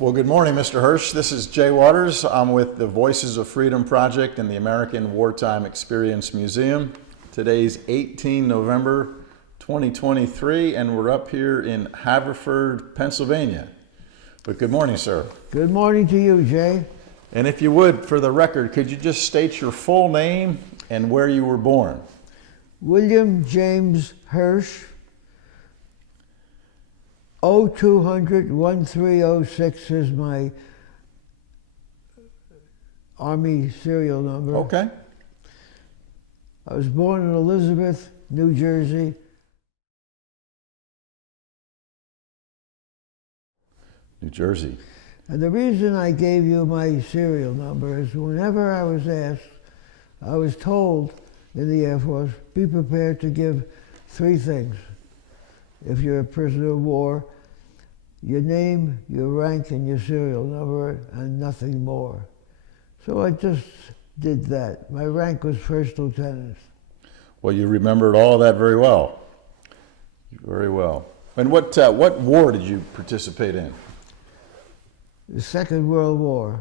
Well, good morning, Mr. Hirsch. This is Jay Waters. I'm with the Voices of Freedom Project and the American Wartime Experience Museum. Today's 18 November 2023, and we're up here in Haverford, Pennsylvania. But good morning, sir. Good morning to you, Jay. And if you would, for the record, could you just state your full name and where you were born? William James Hirsch, 0200-1306 is my Army serial number. Okay. I was born in Elizabeth, New Jersey. New Jersey. And the reason I gave you my serial number is whenever I was asked, I was told in the Air Force, be prepared to give three things. If you're a prisoner of war, your name, your rank, and your serial number, and nothing more. So I just did that. My rank was first lieutenant. Well, you remembered all that very well. Very well. And what war did you participate in? The Second World War.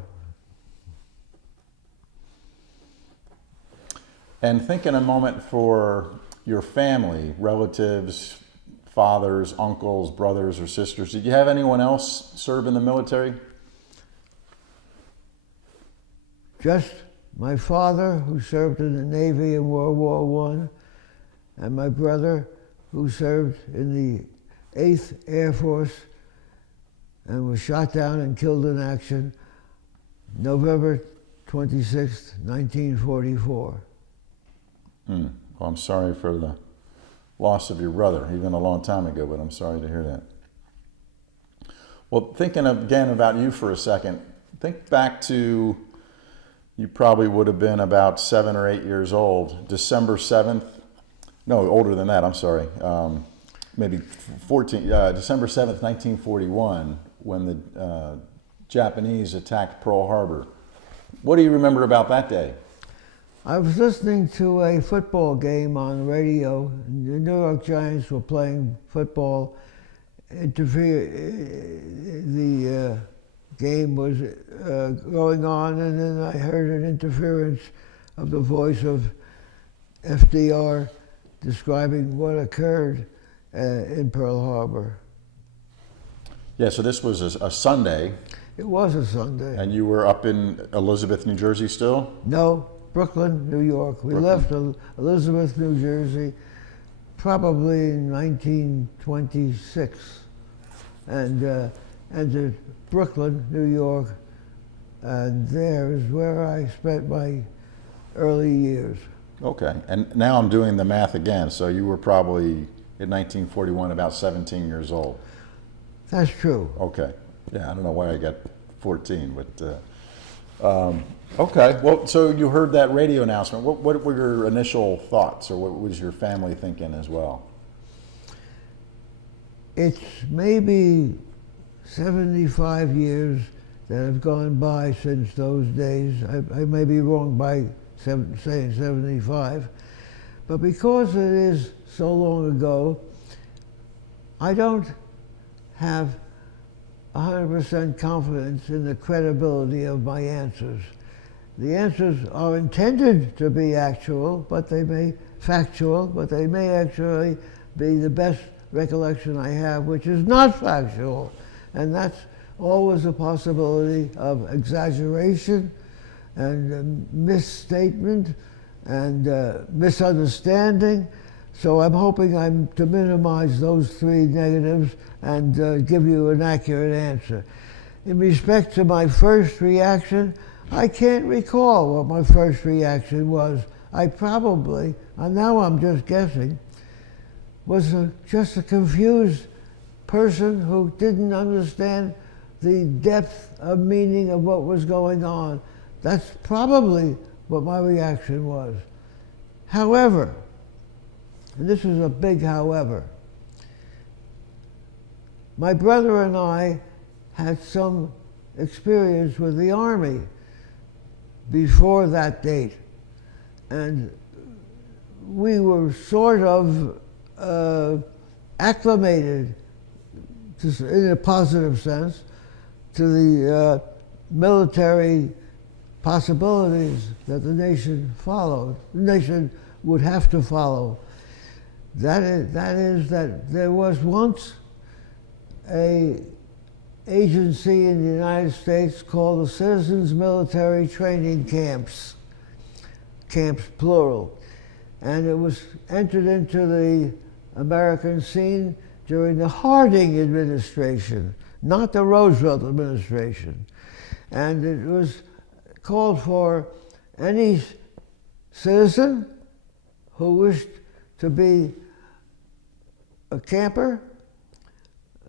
And think in a moment for your family, relatives, fathers, uncles, brothers, or sisters. Did you have anyone else serve in the military? Just my father, who served in the Navy in World War I, and my brother, who served in the 8th Air Force and was shot down and killed in action November 26, 1944. Well, I'm sorry for the loss of your brother, even a long time ago, but I'm sorry to hear that. Well, thinking again about you for a second, think back to, you probably would have been about 7 or 8 years old, December 7th, no, older than that, I'm sorry, maybe 14, December 7th, 1941, when the Japanese attacked Pearl Harbor. What do you remember about that day? I was listening to a football game on radio. The New York Giants were playing football. The game was going on, and then I heard an interference of the voice of FDR describing what occurred in Pearl Harbor. Yeah, so this was a Sunday. It was a Sunday. And you were up in Elizabeth, New Jersey still? No. Brooklyn, New York. We left Elizabeth, New Jersey, probably in 1926, and entered Brooklyn, New York, and there is where I spent my early years. Okay, and now I'm doing the math again, so you were probably, in 1941, about 17 years old. That's true. Okay, yeah, I don't know why I got 14, but... okay, well, so you heard that radio announcement. What were your initial thoughts, or what was your family thinking as well? It's maybe 75 years that have gone by since those days. I may be wrong by saying 75, but because it is so long ago, I don't have 100% confidence in the credibility of my answers. The answers are intended to be factual, but they may actually be the best recollection I have, which is not factual. And that's always a possibility of exaggeration and misstatement and misunderstanding. So I'm hoping to minimize those three negatives and give you an accurate answer. In respect to my first reaction, I can't recall what my first reaction was. I probably, and now I'm just guessing, was just a confused person who didn't understand the depth of meaning of what was going on. That's probably what my reaction was. However, and this is a big however, my brother and I had some experience with the Army before that date. And we were sort of acclimated, in a positive sense, to the military possibilities that the nation would have to follow. That is that there was once a agency in the United States called the Citizens Military Training Camps plural, and it was entered into the American scene during the Harding administration, not the Roosevelt administration. And it was called for any citizen who wished to be a camper,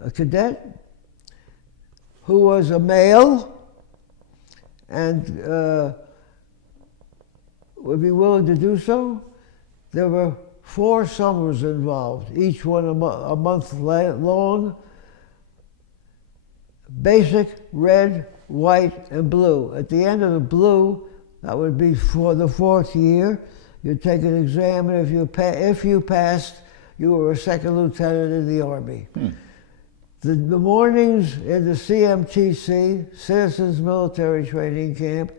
a cadet, who was a male and would be willing to do so. There were 4 summers involved, each one a month long. Basic, red, white, and blue. At the end of the blue, that would be for the 4th year, you'd take an exam, and if you passed, you were a 2nd lieutenant in the Army. The mornings in the CMTC, Citizens Military Training Camp,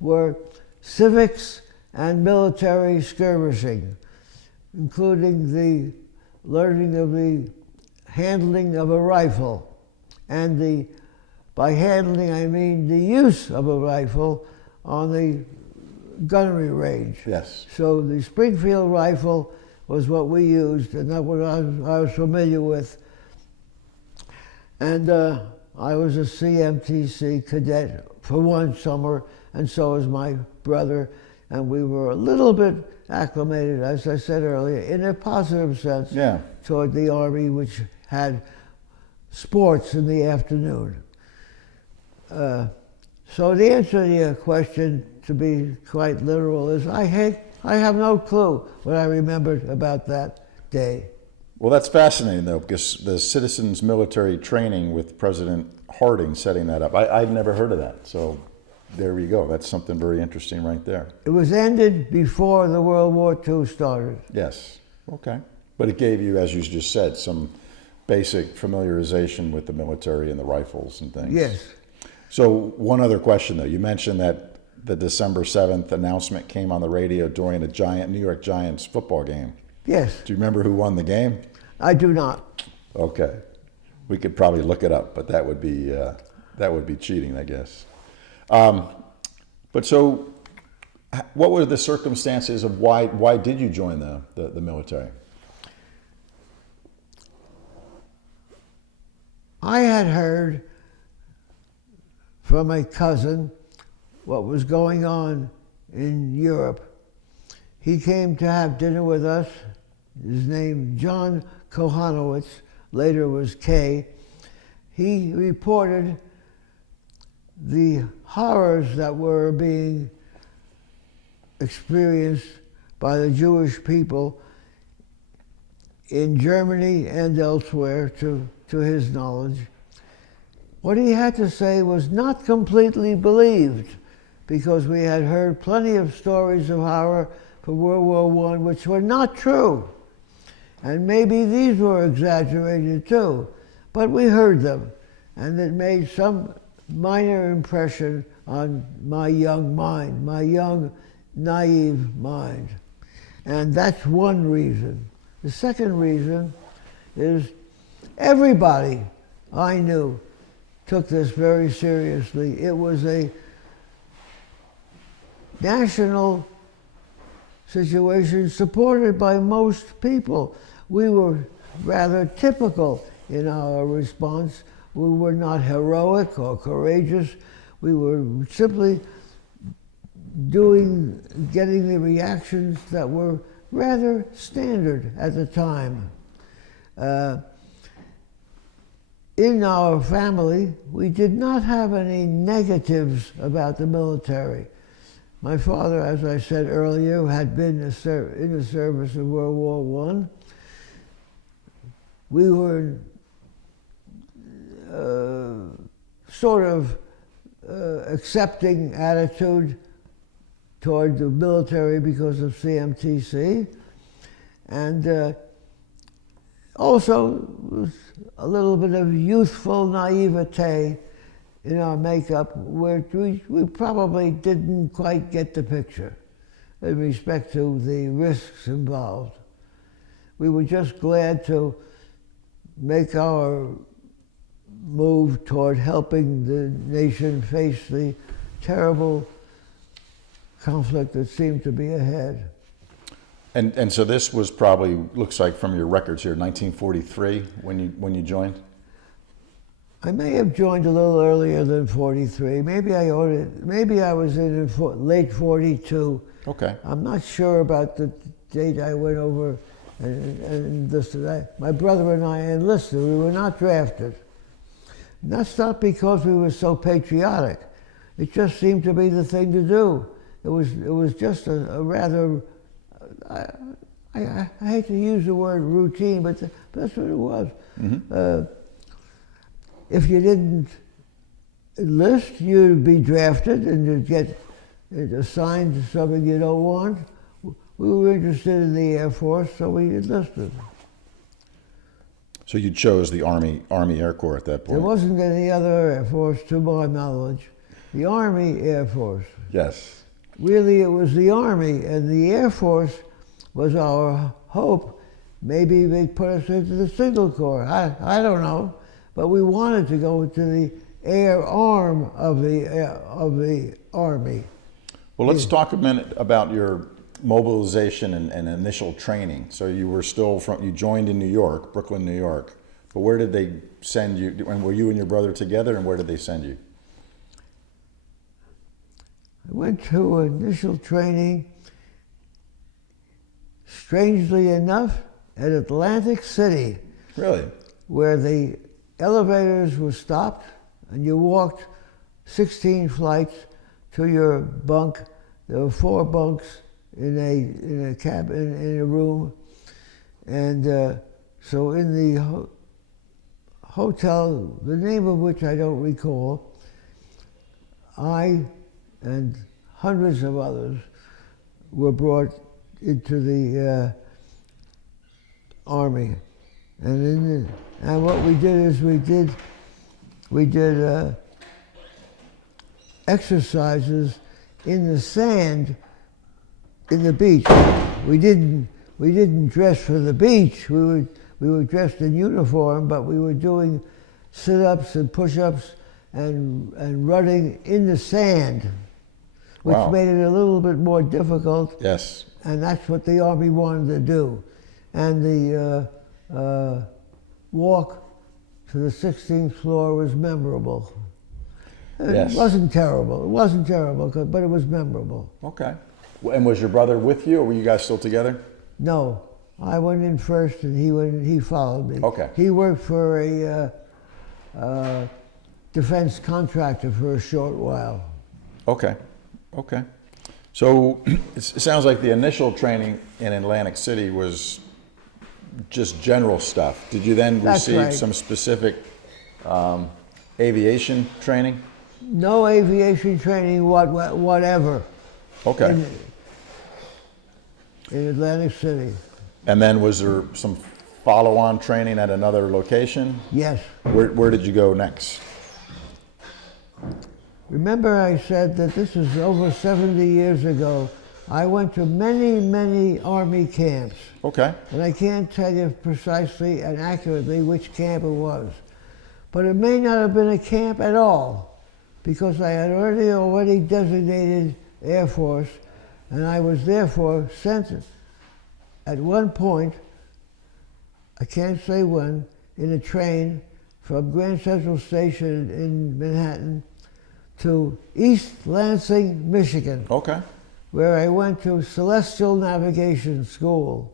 were civics and military skirmishing, including the learning of the handling of a rifle. And by handling, I mean the use of a rifle on the gunnery range. Yes. So the Springfield rifle was what we used, and that what I was familiar with. And I was a CMTC cadet for 1 summer, and so was my brother, and we were a little bit acclimated, as I said earlier, in a positive sense, toward the Army, which had sports in the afternoon. So the answer to your question, to be quite literal, is I have no clue what I remembered about that day. Well, that's fascinating, though, because the Citizens Military Training with President Harding setting that up, I'd never heard of that. So there we go. That's something very interesting right there. It was ended before the World War II started. Yes. Okay. But it gave you, as you just said, some basic familiarization with the military and the rifles and things. Yes. So one other question, though. You mentioned that the December 7th announcement came on the radio during a New York Giants football game. Yes. Do you remember who won the game? I do not. Okay. We could probably look it up, but that would be cheating, I guess. But so, what were the circumstances of why did you join the military? I had heard from a cousin what was going on in Europe. He came to have dinner with us. His name, John Kohanowitz, later was Kay. He reported the horrors that were being experienced by the Jewish people in Germany and elsewhere, to his knowledge. What he had to say was not completely believed, because we had heard plenty of stories of horror from World War I which were not true. And maybe these were exaggerated too, but we heard them, and it made some minor impression on my young mind, my young, naive mind. And that's one reason. The second reason is everybody I knew took this very seriously. It was a national situation supported by most people. We were rather typical in our response. We were not heroic or courageous. We were simply getting the reactions that were rather standard at the time. In our family, we did not have any negatives about the military. My father, as I said earlier, had been in the service of World War I. We were sort of accepting attitude toward the military because of CMTC, and also a little bit of youthful naivete in our makeup where we probably didn't quite get the picture in respect to the risks involved. We were just glad to make our move toward helping the nation face the terrible conflict that seemed to be ahead. And so this was probably, looks like from your records here, 1943 when you joined? I may have joined a little earlier than 43. Maybe I was in late 42. Okay. I'm not sure about the date I went over and enlisted. My brother and I enlisted. We were not drafted. And that's not because we were so patriotic. It just seemed to be the thing to do. It was just a rather, I hate to use the word routine, but that's what it was. Mm-hmm. If you didn't enlist, you'd be drafted and you'd get assigned to something you don't want. We were interested in the Air Force, so we enlisted. So you chose the Army Air Corps at that point? There wasn't any other Air Force, to my knowledge. The Army Air Force. Yes. Really, it was the Army, and the Air Force was our hope. Maybe they'd put us into the Signal Corps. I don't know. But we wanted to go to the air arm of the Army. Well, let's talk a minute about your mobilization and initial training. So you joined in New York, Brooklyn, New York. But where did they send you? And were you and your brother together, and where did they send you? I went to initial training, strangely enough, at Atlantic City. Really? Where the elevators were stopped, and you walked 16 flights to your bunk. There were 4 bunks in a cabin, in a room. And so in the hotel, the name of which I don't recall, I and hundreds of others were brought into the Army. And what we did is we did exercises in the sand, in the beach. We didn't dress for the beach. We were dressed in uniform, but we were doing sit-ups and push-ups and running in the sand, which Wow. made it a little bit more difficult. Yes. And that's what the Army wanted to do. And the walk to the 16th floor was memorable. Yes. It wasn't terrible. It wasn't terrible, but it was memorable. Okay. And was your brother with you, or were you guys still together? No, I went in first, and he followed me. Okay. He worked for a defense contractor for a short while. Okay. Okay. So it sounds like the initial training in Atlantic City was just general stuff. Did you then That's receive right. some specific aviation training? No aviation training, whatever. Okay. In Atlantic City. And then was there some follow-on training at another location? Yes. Where did you go next? Remember I said that this is over 70 years ago. I went to many, many Army camps. Okay. And I can't tell you precisely and accurately which camp it was. But it may not have been a camp at all, because I had already designated Air Force, and I was therefore sent at one point, I can't say when, in a train from Grand Central Station in Manhattan to East Lansing, Michigan. Okay. Where I went to Celestial Navigation School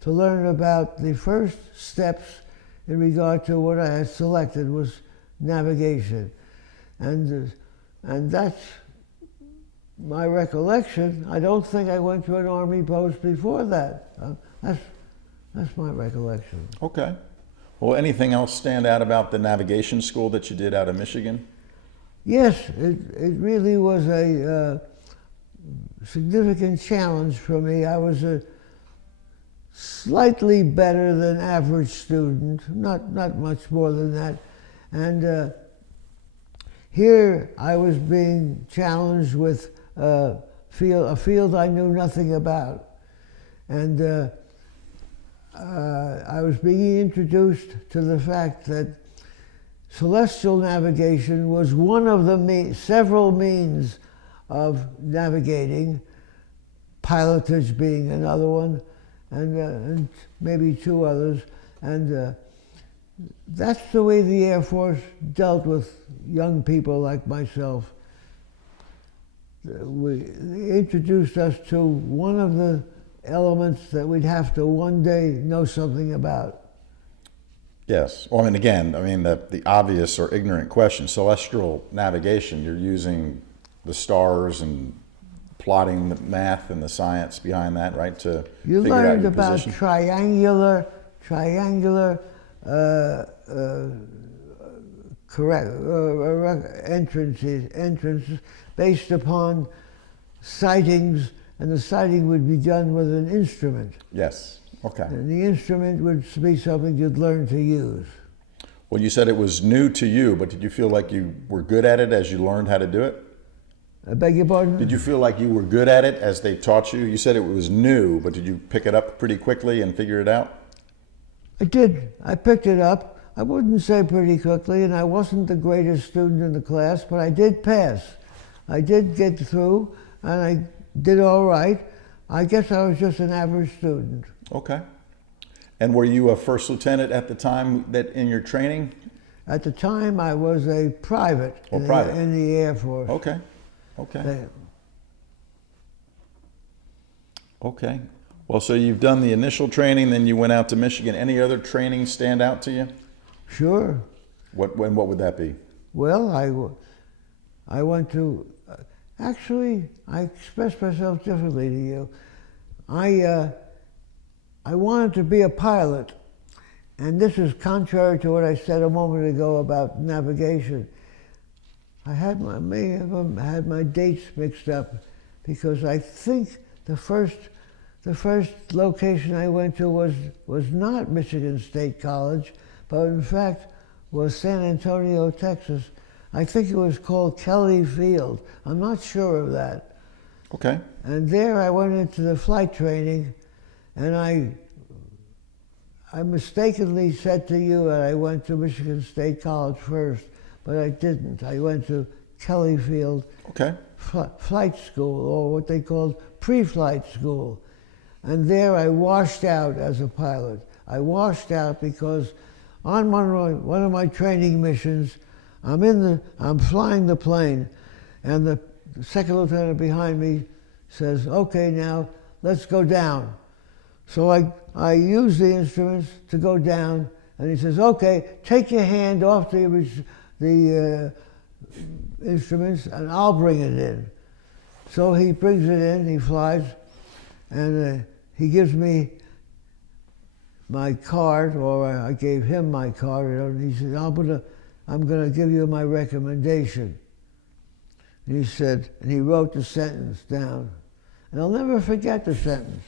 to learn about the first steps in regard to what I had selected was navigation. And that's my recollection. I don't think I went to an Army post before that. That's my recollection. Okay. Well, anything else stand out about the navigation school that you did out of Michigan? Yes, it really was a significant challenge for me. I was a slightly better than average student, not much more than that. And Here I was being challenged with a field I knew nothing about. And I was being introduced to the fact that celestial navigation was one of the several means of navigating, pilotage being another one, and maybe two others. And that's the way the Air Force dealt with young people like myself. They introduced us to one of the elements that we'd have to one day know something about. Yes. Well, I mean, again, I mean, the obvious or ignorant question, celestial navigation, you're using the stars and plotting the math and the science behind that, right? To You figure out learned your about position. triangular entrances based upon sightings, and the sighting would be done with an instrument. Yes. Okay. And the instrument would be something you'd learn to use. Well, you said it was new to you, but did you feel like you were good at it as you learned how to do it? I beg your pardon? Did you feel like you were good at it as they taught you? You said it was new, but did you pick it up pretty quickly and figure it out? I did. I picked it up. I wouldn't say pretty quickly, and I wasn't the greatest student in the class, but I did pass. I did get through, and I did all right. I guess I was just an average student. Okay. And were you a first lieutenant at the time that in your training? At the time, I was a private, in the Air Force. Okay. Okay. Okay. Well, so you've done the initial training, then you went out to Michigan. Any other training stand out to you? Sure. What would that be? Well, I went to, actually, I expressed myself differently to you. I wanted to be a pilot, and this is contrary to what I said a moment ago about navigation. I may have had my dates mixed up, because I think the first location I went to was not Michigan State College, but in fact was San Antonio, Texas. I think it was called Kelly Field. I'm not sure of that. Okay. And there I went into the flight training, and I mistakenly said to you that I went to Michigan State College first, but I didn't. I went to Kelly Field Okay. Flight School, or what they called pre-flight school. And there I washed out as a pilot. I washed out because on one of my training missions, I'm flying the plane, and the second lieutenant behind me says, "Okay, now let's go down." So I use the instruments to go down, and he says, "Okay, take your hand off the instruments, and I'll bring it in." So he brings it in, he flies, and he gives me my card, or I gave him my card, and he said, I'm gonna give you my recommendation. And he said, and he wrote the sentence down, and I'll never forget the sentence.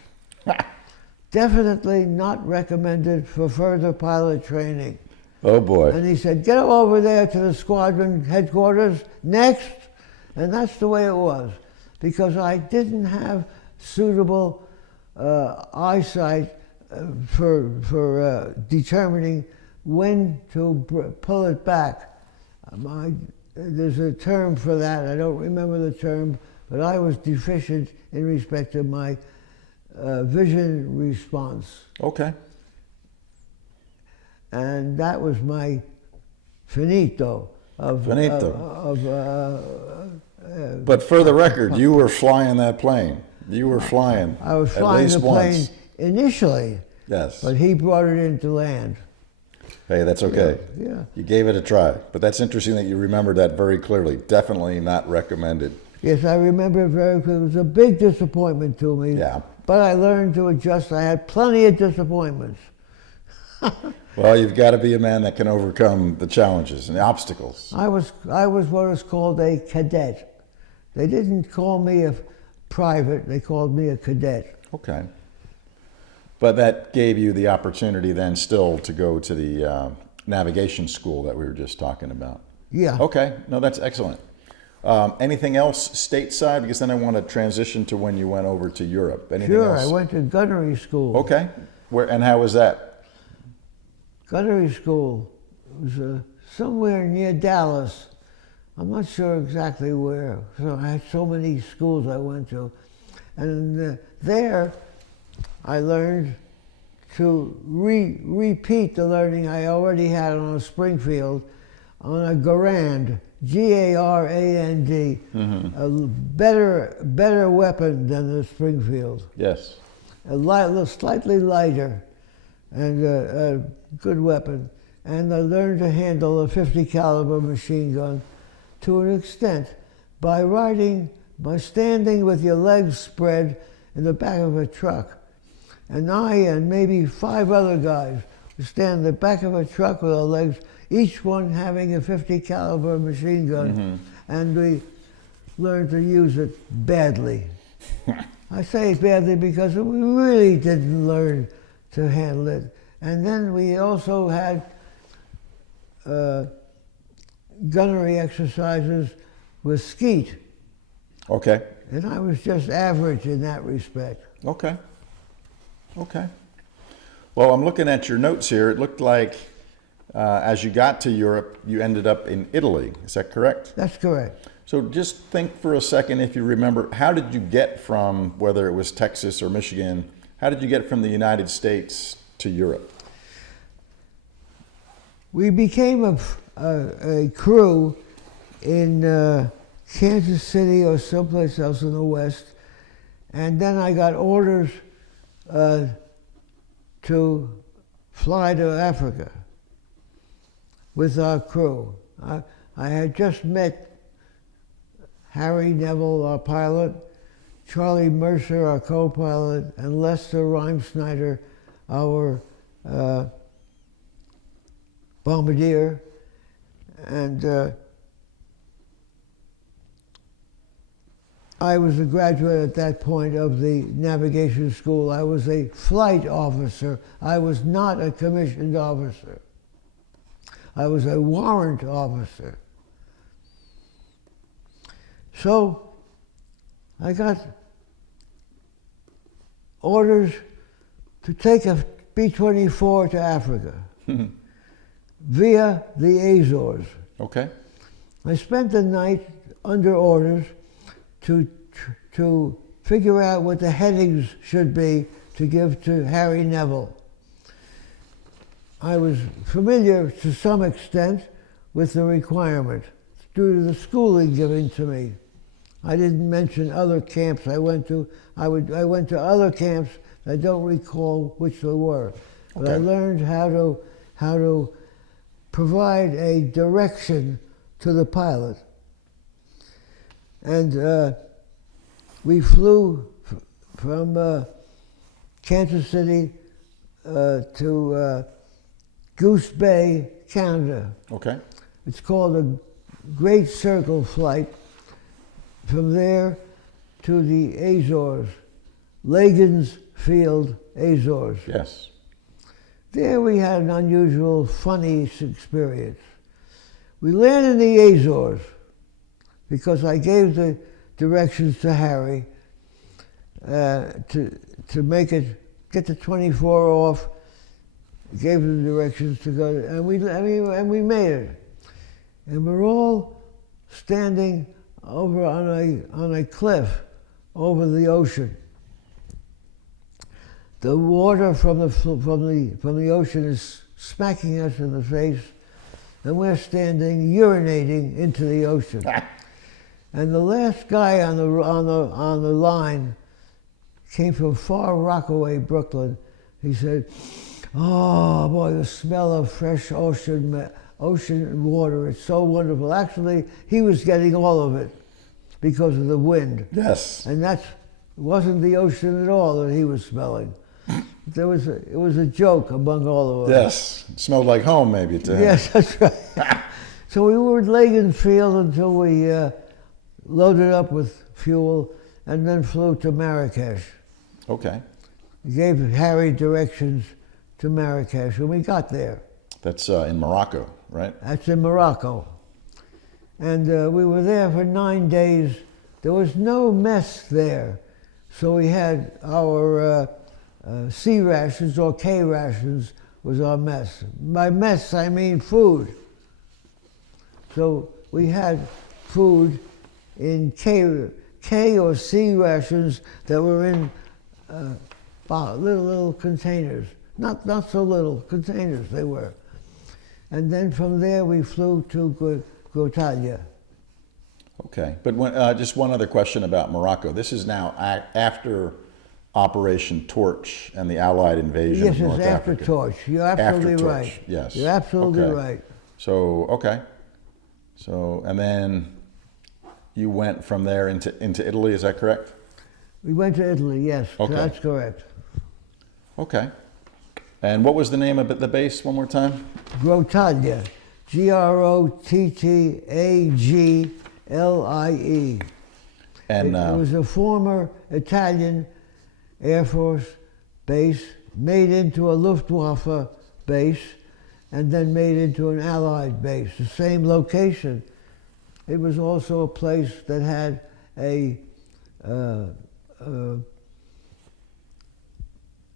Definitely not recommended for further pilot training. Oh boy. And he said, get over there to the squadron headquarters next. And that's the way it was, because I didn't have suitable eyesight for determining when to pull it back. There's a term for that. I don't remember the term, but I was deficient in respect to my vision response. Okay. And that was my finito. But for the record, you were flying that plane. You were flying. I was at flying least the plane once. initially. Yes. But he brought it into land. Hey, that's okay. Yeah. You gave it a try. But that's interesting that you remembered that very clearly. Definitely not recommended. Yes, I remember it very clearly. It was a big disappointment to me. Yeah. But I learned to adjust. I had plenty of disappointments. Well, you've got to be a man that can overcome the challenges and the obstacles. I was what is called a cadet. They didn't call me a private. They called me a cadet. Okay. But that gave you the opportunity then still to go to the navigation school that we were just talking about. Yeah. Okay, no, that's excellent. Anything else stateside? Because then I want to transition to when you went over to Europe. Anything Sure, else? I went to gunnery school. Okay, where and how was that? Gunnery school was somewhere near Dallas. I'm not sure exactly where. So I had so many schools I went to. And there I learned to repeat the learning I already had on a Springfield, on a Garand, G-A-R-A-N-D, a better weapon than the Springfield. Yes. Slightly lighter and a good weapon. And I learned to handle a 50 caliber machine gun to an extent by standing with your legs spread in the back of a truck. And I and maybe 5 other guys would stand in the back of a truck with our legs, each one having a 50 caliber machine gun, and we learned to use it badly. I say badly because we really didn't learn to handle it. And then we also had gunnery exercises with skeet. Okay. And I was just average in that respect. Okay. Okay. Well, I'm looking at your notes here. It looked like as you got to Europe, you ended up in Italy. Is that correct? That's correct. So just think for a second, if you remember, how did you get from, whether it was Texas or Michigan, how did you get from the United States to Europe? We became a crew in Kansas City or someplace else in the West, and then I got orders to fly to Africa with our crew. I had just met Harry Neville, our pilot, Charlie Mercer, our co-pilot, and Lester Reimsnyder, our bombardier. And I was a graduate at that point of the navigation school. I was a flight officer. I was not a commissioned officer. I was a warrant officer. So I got orders to take a B-24 to Africa via the Azores. Okay. I spent the night under orders to figure out what the headings should be to give to Harry Neville. I was familiar to some extent with the requirement due to the schooling given to me. I didn't mention other camps I went to. I went to other camps. I don't recall which they were, but I learned how to provide a direction to the pilot. And we flew from Kansas City to Goose Bay, Canada. Okay. It's called a Great Circle flight. From there to the Azores, Lagan's Field, Azores. Yes. There we had an unusual, funny experience. We landed in the Azores because I gave the directions to Harry to make it, get the 24 off, gave him the directions to go, and we made it. And we're all standing over on a cliff over the ocean. The water from the ocean is smacking us in the face, and we're standing urinating into the ocean. And the last guy on the line came from far Rockaway, Brooklyn. He said, "Oh boy, the smell of fresh ocean water, it's so wonderful." Actually, he was getting all of it because of the wind. Yes. And it wasn't the ocean at all that he was smelling. It was a joke among all of us. Yes. It smelled like home, maybe, to him. Yes, that's right. So we were at Lagan Field until we loaded up with fuel and then flew to Marrakesh. Okay. We gave Harry directions to Marrakesh, and we got there. That's in Morocco, right? That's in Morocco. And we were there for 9 days. There was no mess there. So we had our C rations, or K rations was our mess. By mess, I mean food. So we had food in K or C rations that were in little containers. Not so little containers they were. And then from there we flew to Grotalia. Okay, but just one other question about Morocco. This is now after Operation Torch and the Allied invasion of North Yes, it's after Africa. Torch. You're absolutely After Torch, right. yes. You're absolutely Okay. right. So, okay. So, and then you went from there into Italy, is that correct? We went to Italy, yes, Okay. that's correct. Okay. And what was the name of the base one more time? Grottaglie, Grottagie. And It was a former Italian Air Force base made into a Luftwaffe base and then made into an Allied base, the same location. It was also a place that had a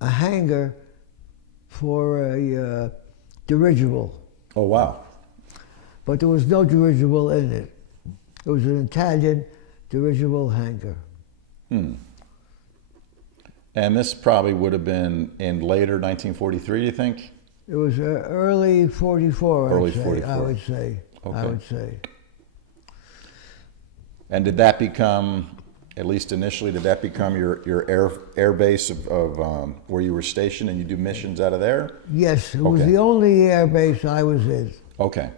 hangar for a dirigible, oh, wow. but there was no dirigible in it. It was an Italian dirigible hangar. And this probably would have been in later 1943, you think? It was early 44, Early I 44. would say. Okay. I would say. And did that become, at least initially, did that become your air base of where you were stationed and you do missions out of there? Yes, it was Okay. the only air base I was in. Okay.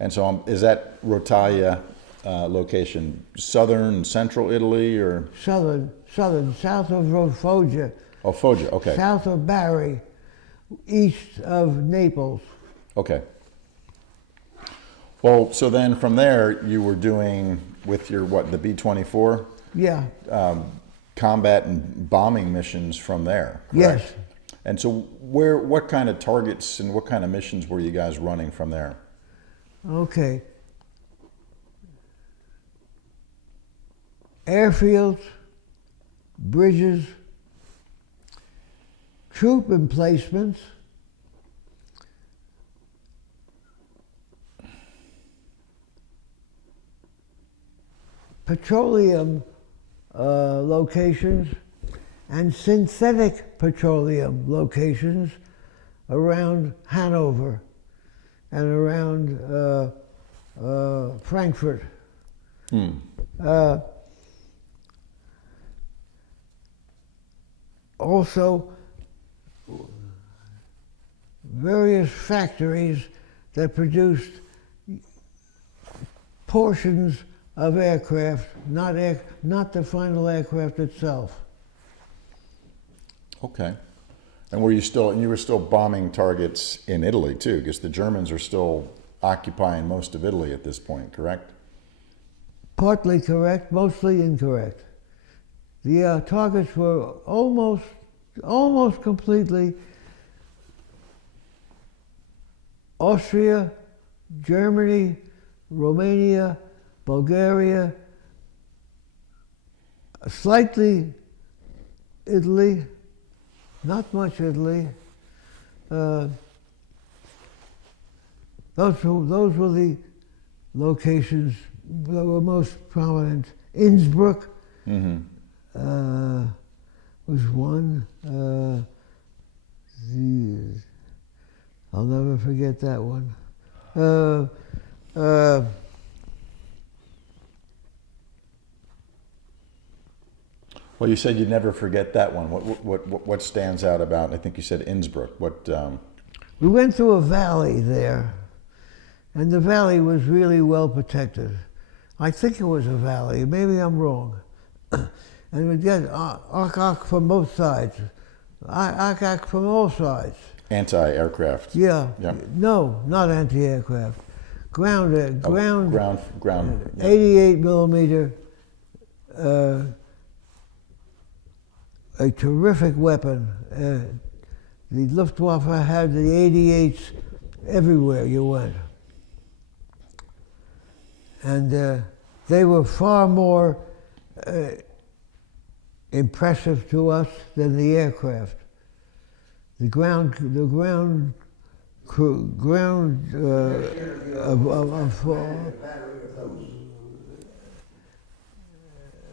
And so is that Rotalia location southern, central Italy, or? Southern, south of Foggia, Oh, Foggia, okay. south of Bari, east of Naples. Okay. Well, so then from there, you were doing with your, the B-24? Yeah, Combat and bombing missions from there, yes. correct? And so what kind of targets and what kind of missions were you guys running from there? Okay. Airfields, bridges, troop emplacements, petroleum locations, and synthetic petroleum locations around Hanover and around Frankfurt. Also, various factories that produced portions of aircraft, not the final aircraft itself. Okay. And you were still bombing targets in Italy too, because the Germans are still occupying most of Italy at this point, correct? Partly correct, mostly incorrect. The targets were almost completely Austria, Germany, Romania, Bulgaria, slightly Italy, not much Italy. Those were the locations that were most prominent. Innsbruck was one. I'll never forget that one. Well, you said you'd never forget that one. What stands out about? I think you said Innsbruck. We went through a valley there, and the valley was really well protected. I think it was a valley. Maybe I'm wrong. And we'd get arc from both sides, arc from all sides. Anti-aircraft. Yeah. Yeah. No, not anti-aircraft. Ground. Ground. Yeah. 88 millimeter. A terrific weapon. The Luftwaffe had the 88s everywhere you went. And they were far more impressive to us than the aircraft. The ground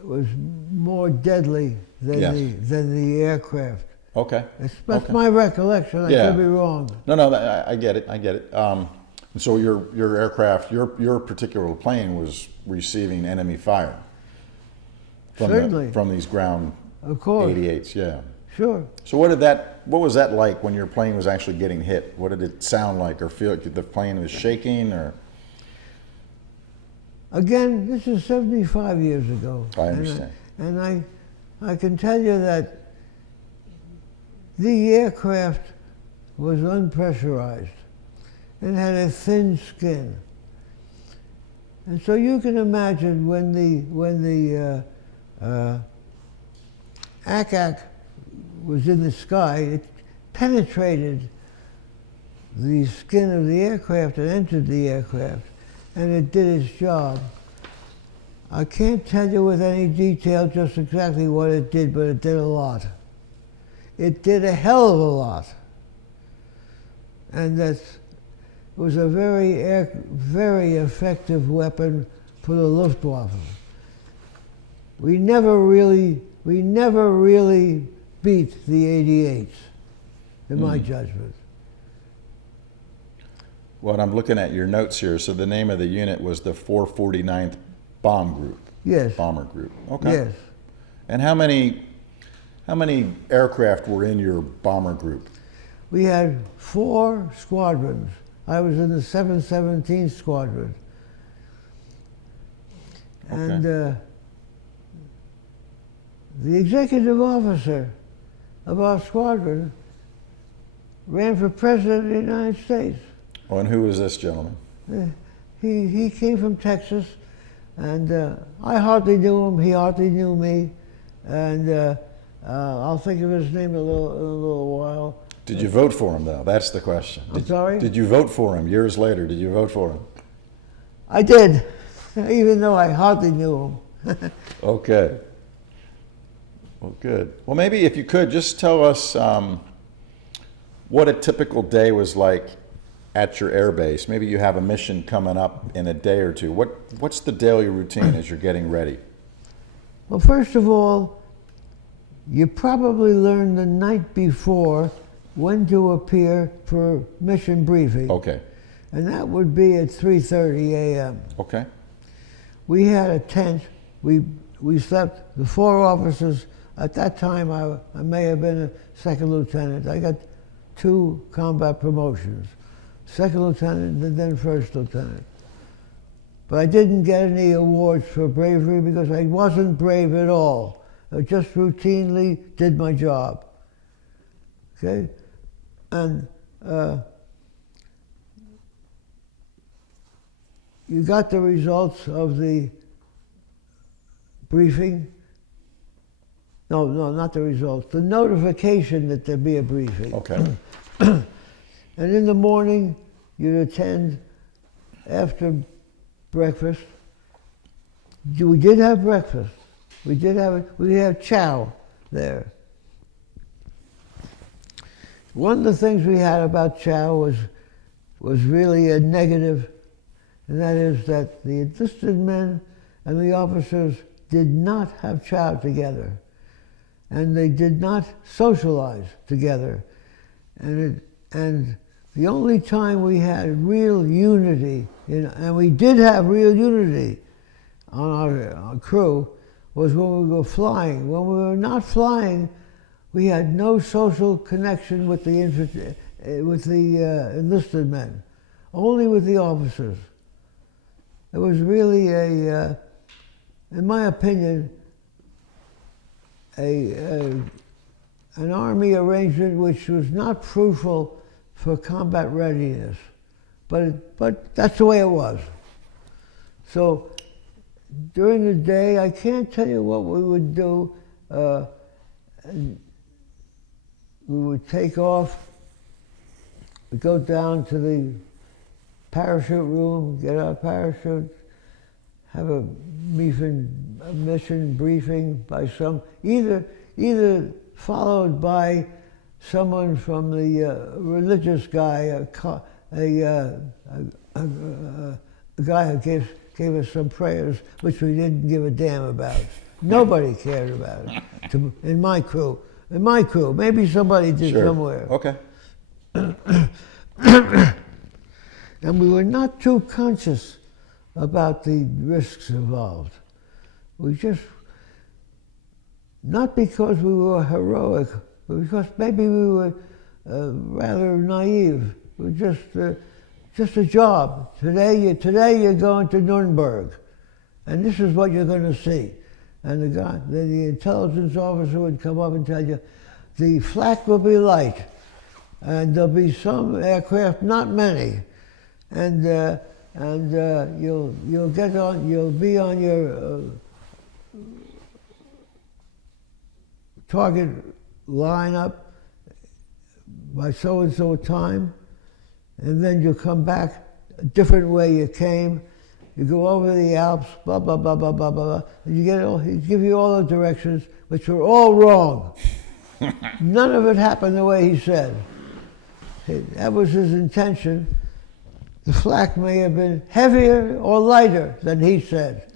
was more deadly than Yes. the aircraft. Okay. That's Okay. my recollection. I Yeah. could be wrong. No, I get it. I get it. So your aircraft, your particular plane was receiving enemy fire from Certainly. from these ground Of course. 88s. Yeah. Sure. So what was that like when your plane was actually getting hit? What did it sound like or feel like? The plane was shaking or? Again, this is 75 years ago. I understand. And I can tell you that the aircraft was unpressurized and had a thin skin. And so you can imagine when the ACAC was in the sky, it penetrated the skin of the aircraft and entered the aircraft, and it did its job. I can't tell you with any detail just exactly what it did, but it did a lot. It did a hell of a lot. And it was a very effective weapon for the Luftwaffe. We never really beat the 88s, in my judgment. Well, I'm looking at your notes here. So the name of the unit was the 449th Bomb Group. Yes. Bomber Group. Okay. Yes. And how many aircraft were in your bomber group? We had 4 squadrons. I was in the 717 Squadron. And the executive officer of our squadron ran for president of the United States. Oh, and who was this gentleman? He came from Texas, and I hardly knew him. He hardly knew me, and I'll think of his name in a little while. Did you vote for him, though? That's the question. I'm sorry? Did you vote for him years later? Did you vote for him? I did, even though I hardly knew him. Okay. Well, good. Well, maybe if you could just tell us what a typical day was like at your airbase. Maybe you have a mission coming up in a day or two. What's the daily routine as you're getting ready? Well, first of all, you probably learn the night before when to appear for mission briefing. Okay. And that would be at 3:30 a.m. Okay. We had a tent. We slept, the 4 officers. At that time, I may have been a second lieutenant. I got 2 combat promotions, second lieutenant and then first lieutenant. But I didn't get any awards for bravery because I wasn't brave at all. I just routinely did my job. Okay? And you got the results of the briefing. No, not the results. The notification that there'd be a briefing. Okay. And in the morning, you'd attend after breakfast. We did have breakfast. We had chow there. One of the things we had about chow was really a negative, and that is that the enlisted men and the officers did not have chow together, and they did not socialize together, and the only time we had real unity, and we did have real unity on our crew, was when we were flying. When we were not flying, we had no social connection with the enlisted men, only with the officers. It was really in my opinion, an army arrangement which was not fruitful for combat readiness, but that's the way it was. So during the day, I can't tell you what we would do. We would take off, we'd go down to the parachute room, get our parachutes, have a mission briefing by either followed by someone from the religious guy, a guy who gave us some prayers, which we didn't give a damn about. Nobody cared about it. In my crew, maybe somebody did somewhere. Okay. And we were not too conscious about the risks involved. We just, not because we were heroic, but because maybe we were rather naive. It was just a job. Today you're going to Nuremberg, and this is what you're going to see. And the intelligence officer would come up and tell you, the flak will be light, and there'll be some aircraft, not many, and you'll be on your target lineup by so and so time, and then you'll come back a different way you came. You go over the Alps, blah blah blah blah blah blah, and he give you all the directions, which were all wrong. None of it happened the way he said. That was his intention. The flak may have been heavier or lighter than he said.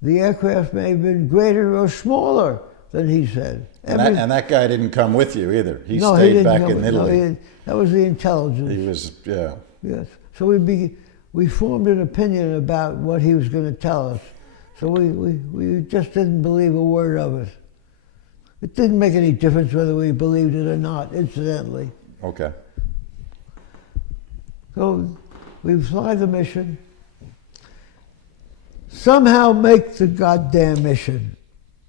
The aircraft may have been greater or smaller than he said. And that guy didn't come with you either. He stayed back in Italy. That was the intelligence. He was, yeah. Yes. So we formed an opinion about what he was going to tell us. So we just didn't believe a word of it. It didn't make any difference whether we believed it or not, incidentally. Okay. So we fly the mission, somehow make the goddamn mission.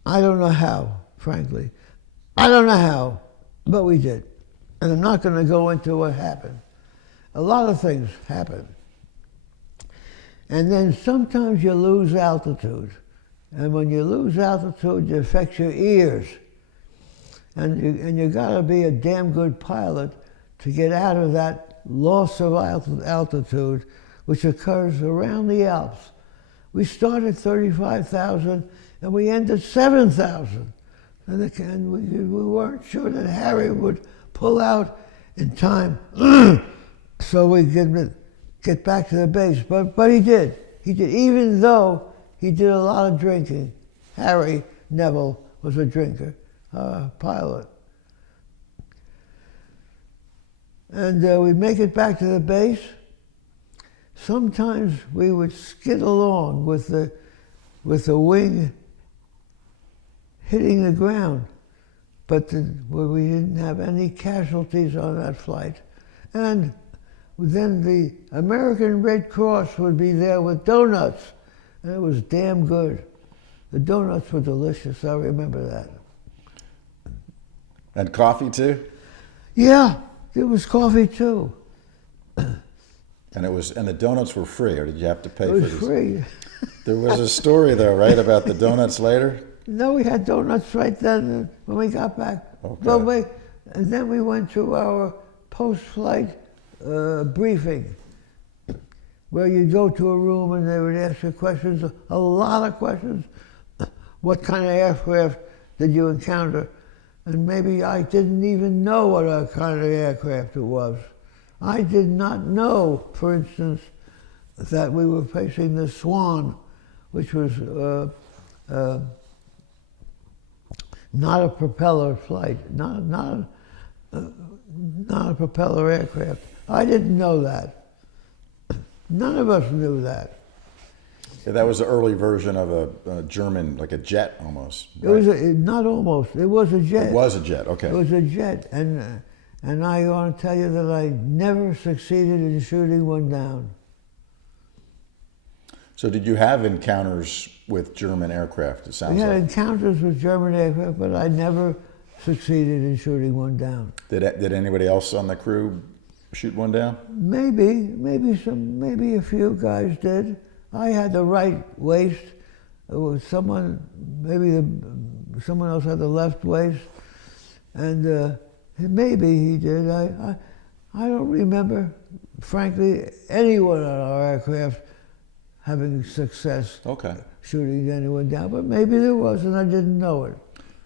I don't know how, frankly. I don't know how, but we did. And I'm not going to go into what happened. A lot of things happen. And then sometimes you lose altitude. And when you lose altitude, it affects your ears. And you got to be a damn good pilot to get out of that loss of altitude, which occurs around the Alps. We started 35,000 and we ended 7,000. And we weren't sure that Harry would pull out in time so we could get back to the base. But he did. He did, even though he did a lot of drinking. Harry Neville was a drinker, pilot. And we make it back to the base. Sometimes we would skid along with the wing hitting the ground, but we didn't have any casualties on that flight. And then the American Red Cross would be there with donuts, and it was damn good. The donuts were delicious, I remember that. And coffee too? Yeah, there was coffee too. And the donuts were free, or did you have to pay for these? It was free. There was a story though, right, about the donuts later? No, we had donuts right then when we got back. Okay. And then we went to our post-flight briefing, where you go to a room and they would ask you questions, a lot of questions. What kind of aircraft did you encounter? And maybe I didn't even know what kind of aircraft it was. I did not know, for instance, that we were facing the Swan, which was not a propeller flight, not a propeller aircraft. I didn't know that. None of us knew that. Yeah, that was the early version of a German, like a jet almost. Right? It was not almost. It was a jet. It was a jet. Okay. It was a jet, and I want to tell you that I never succeeded in shooting one down. So did you have encounters with German aircraft, it sounds We had like? encounters with German aircraft, but I never succeeded in shooting one down. Did anybody else on the crew shoot one down? Maybe a few guys did. I had the right waist. There was someone else had the left waist, and maybe he did. I don't remember, frankly, anyone on our aircraft having success Okay. shooting anyone down, but maybe there was, and I didn't know it.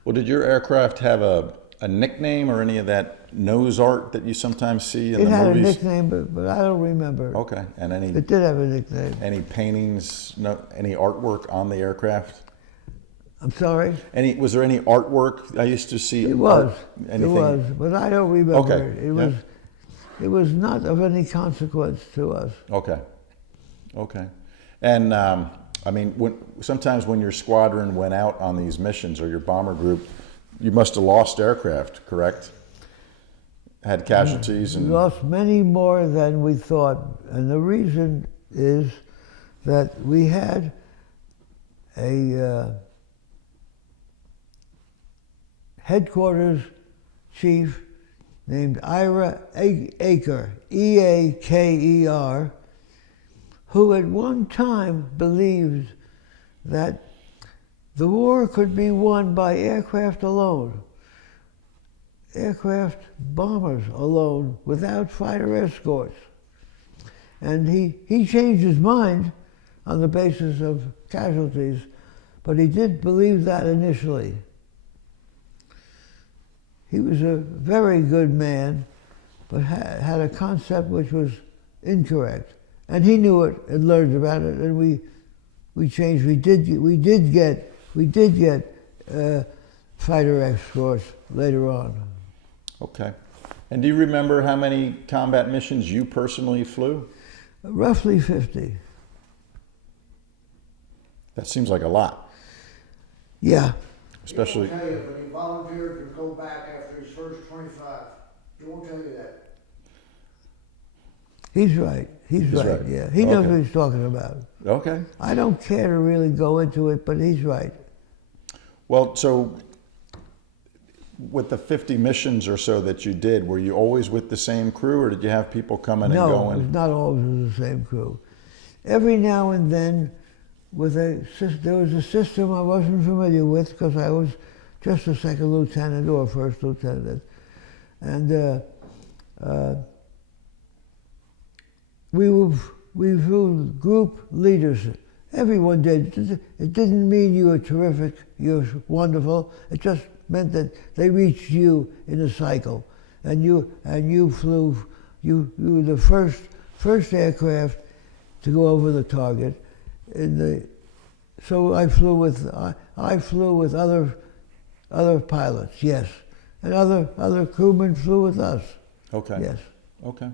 Well, did your aircraft have a nickname or any of that nose art that you sometimes see in It the had movies? a nickname, but I don't remember. Okay. And It did have a nickname. any paintings, no, any artwork on the aircraft? I'm sorry? Was there any artwork? I used to see It was. art, It anything. was, but I don't remember Okay. it. It was not of any consequence to us. Okay. Okay. And I mean, sometimes when your squadron went out on these missions or your bomber group, you must have lost aircraft, correct? Had casualties We and lost many more than we thought, and the reason is that we had a headquarters chief named Ira Aker, E-A-K-E-R, who at one time believed that the war could be won by aircraft alone, aircraft bombers alone, without fighter escorts. And he changed his mind on the basis of casualties, but he did believe that initially. He was a very good man, but had a concept which was incorrect. And he knew it and learned about it, and we changed. We did get fighter escorts later on. okay. And do you remember how many combat missions you personally flew? Roughly 50. That seems like a lot, Yeah. especially. He won't tell you, but he volunteered to go back after his first 25. He won't tell you that. He's right. He's right. right. Yeah. He knows Okay. what he's talking about. Okay. I don't care to really go into it, but he's right. Well, so with the 50 missions or so that you did, were you always with the same crew, or did you have people coming and No, going? it's not always with the same crew. Every now and then, there was a system I wasn't familiar with because I was just a second lieutenant or first lieutenant, and we flew group leaders. Everyone did. It didn't mean you were terrific, you were wonderful. It just meant that they reached you in a cycle, and you flew. You were the first aircraft to go over the target. So I flew with other pilots, yes, and other crewmen flew with us. Okay. Yes. Okay.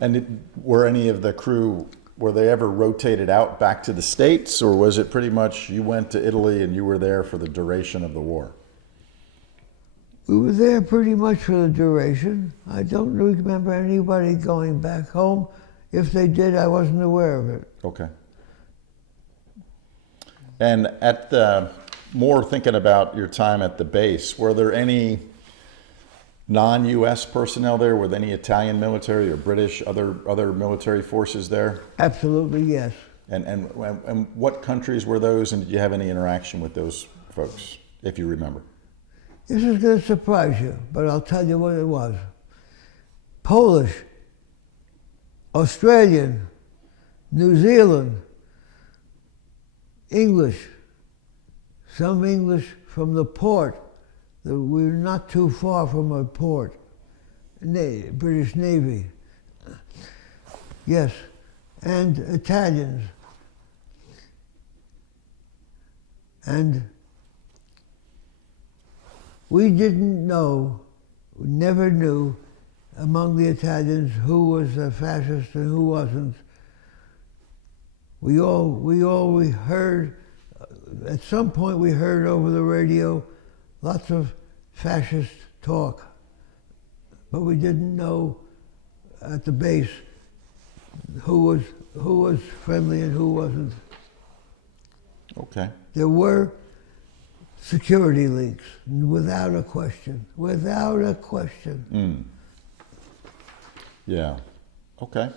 And were any of the crew, were they ever rotated out back to the States, or was it pretty much you went to Italy and you were there for the duration of the war? We were there pretty much for the duration. I don't remember anybody going back home. If they did, I wasn't aware of it. Okay. And more thinking about your time at the base, were there any non-U.S. personnel there? Were there any Italian military or British, other military forces there? Absolutely, yes. And what countries were those, and did you have any interaction with those folks, if you remember? This is going to surprise you, but I'll tell you what it was. Polish, Australian, New Zealand, English, some English from the port. We were not too far from a port. British Navy. Yes, and Italians. And we didn't know, never knew, among the Italians who was a fascist and who wasn't. We heard, at some point we heard over the radio lots of fascist talk, but we didn't know at the base who was friendly and who wasn't. Okay. There were security leaks, without a question. Without a question. Yeah. Okay.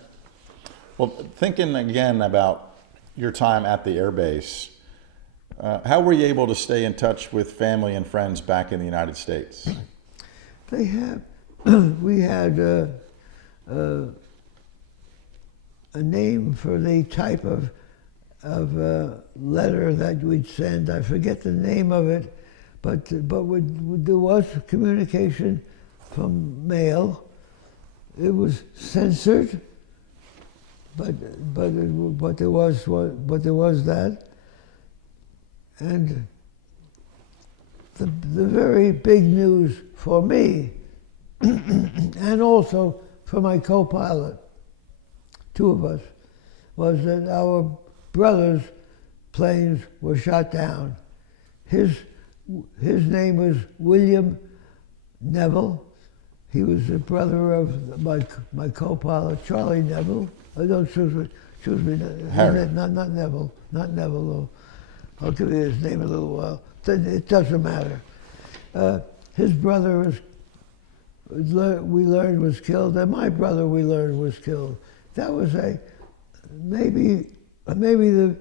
Well, thinking again about your time at the airbase, how were you able to stay in touch with family and friends back in the United States? We had a name for the type of letter that we'd send. I forget the name of it, but there was communication from mail. It was censored, but there was that, and the very big news for me, and also for my co-pilot, two of us, was that our brothers' planes were shot down. His name was William Neville. He was the brother of my co-pilot, Charlie Neville. Oh, no, excuse me, not Neville, not Neville. Though. I'll give you his name in a little while. It doesn't matter. His brother we learned was killed, and my brother we learned was killed. That was maybe the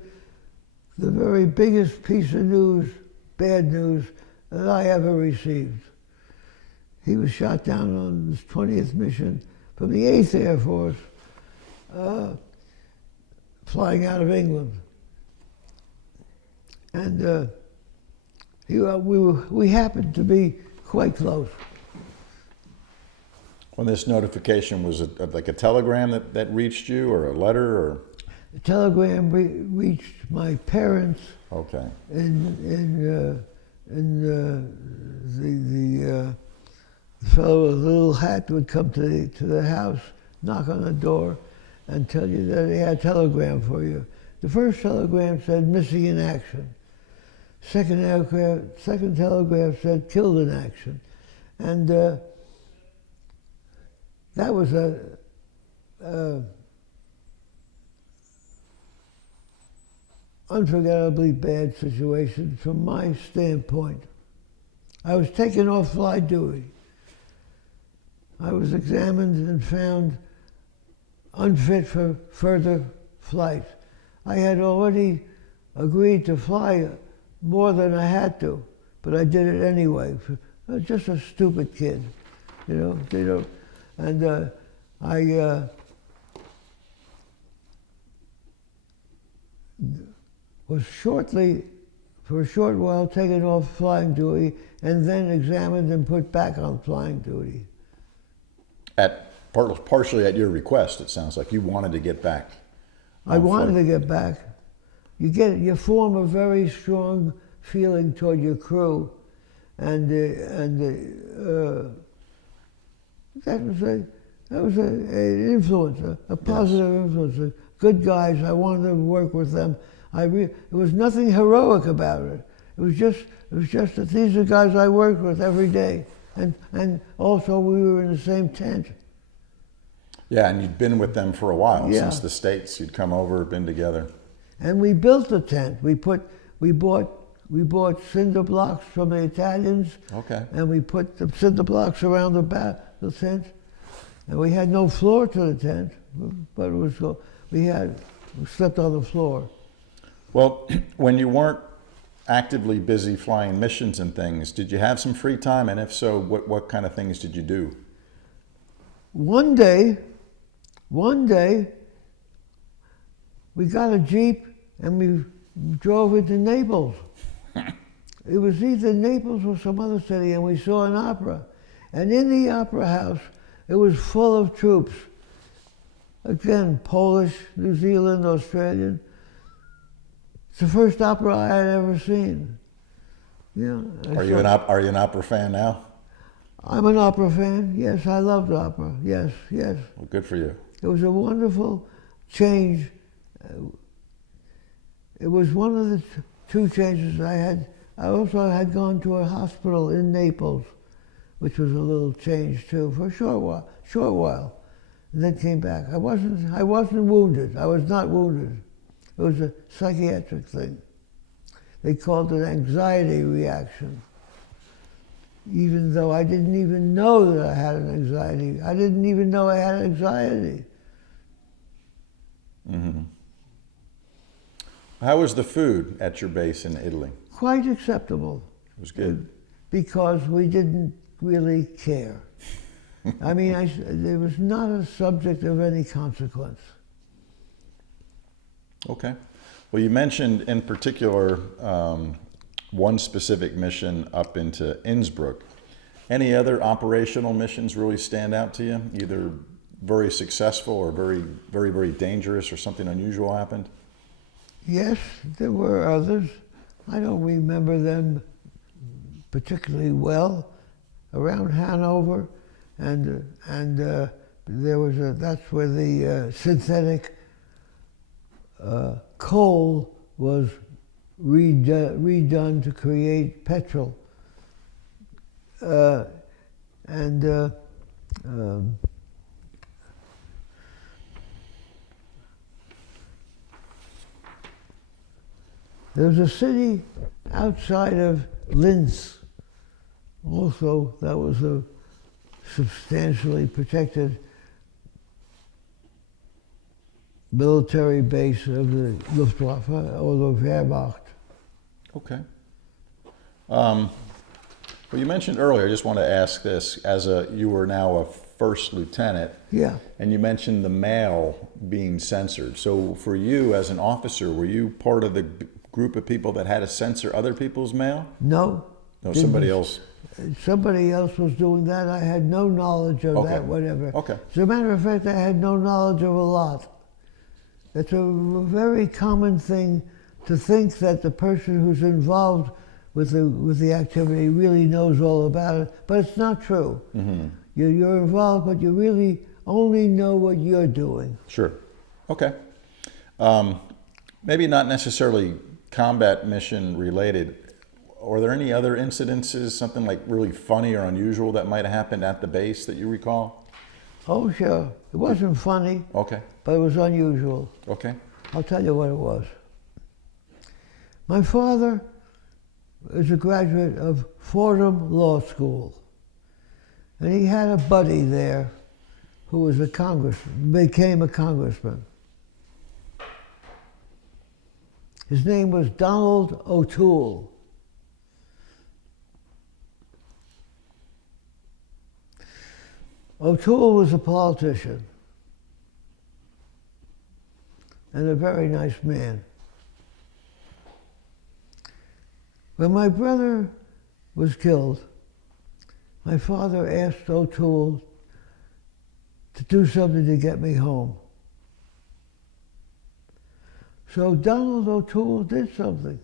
very biggest piece of news, bad news, that I ever received. He was shot down on his 20th mission from the 8th Air Force, flying out of England. And we happened to be quite close. When this notification, was it like a telegram that reached you, or a letter, or? The telegram reached my parents. Okay. The fellow with a little hat would come to the house, knock on the door, and tell you that he had a telegram for you. The first telegram said missing in action. Second telegram said killed in action, and that was a unforgettably bad situation from my standpoint. I was taken off flight duty. I was examined and found unfit for further flight. I had already agreed to fly more than I had to, but I did it anyway. I was just a stupid kid, you know. And I was for a short while, taken off flying duty, and then examined and put back on flying duty. Partially at your request, it sounds like you wanted to get back. I wanted to get back. You form a very strong feeling toward your crew, and that was an influence, a positive influence. Good guys. I wanted to work with them. There was nothing heroic about it. It was just that these are guys I worked with every day, and also we were in the same tent. Yeah, and you'd been with them for a while, Yeah. since the States. You'd come over, been together. And we built the tent. We bought cinder blocks from the Italians. Okay. And we put the cinder blocks around the tent. And we had no floor to the tent, but we slept on the floor. Well, when you weren't actively busy flying missions and things, did you have some free time? And if so, what kind of things did you do? One day, we got a Jeep and we drove into Naples. It was either Naples or some other city, and we saw an opera. And in the opera house, it was full of troops. Again, Polish, New Zealand, Australian. It's the first opera I had ever seen. Yeah. Are you an opera fan now? I'm an opera fan. Yes, I loved opera. Yes. Well, good for you. It was a wonderful change. It was one of the two changes I had. I also had gone to a hospital in Naples, which was a little change too, for a short while, and then came back. I wasn't wounded. I was not wounded. It was a psychiatric thing. They called it anxiety reaction. Even though I didn't even know that I had an anxiety. I didn't even know I had anxiety. Mm-hmm. How was the food at your base in Italy? Quite acceptable. It was good. Because we didn't really care. I mean, it was not a subject of any consequence. Okay. Well, you mentioned in particular one specific mission up into Innsbruck. Any other operational missions really stand out to you? Either very successful or very dangerous, or something unusual happened? Yes, there were others. I don't remember them particularly well. Around Hanover, and there was that's where the synthetic coal was redone to create petrol. There was a city outside of Linz, also, that was a substantially protected military base of the Luftwaffe or the Wehrmacht. Okay. Well, you mentioned earlier, I just want to ask this, you were now a first lieutenant. Yeah. And you mentioned the mail being censored. So for you as an officer, were you part of the group of people that had to censor other people's mail? No. No, somebody else. Somebody else was doing that. I had no knowledge of that, whatever. Okay. As a matter of fact, I had no knowledge of a lot. It's a very common thing to think that the person who's involved with the activity really knows all about it, but it's not true. Mm-hmm. You're involved, but you really only know what you're doing. Sure. Okay. Maybe not necessarily combat mission related. Are there any other incidences, something like really funny or unusual that might have happened at the base that you recall? Oh, sure. It wasn't funny, Okay. but it was unusual. Okay. I'll tell you what it was. My father is a graduate of Fordham Law School, and he had a buddy there who was became a congressman. His name was Donald O'Toole. O'Toole was a politician and a very nice man. When my brother was killed, my father asked O'Toole to do something to get me home. So Donald O'Toole did something,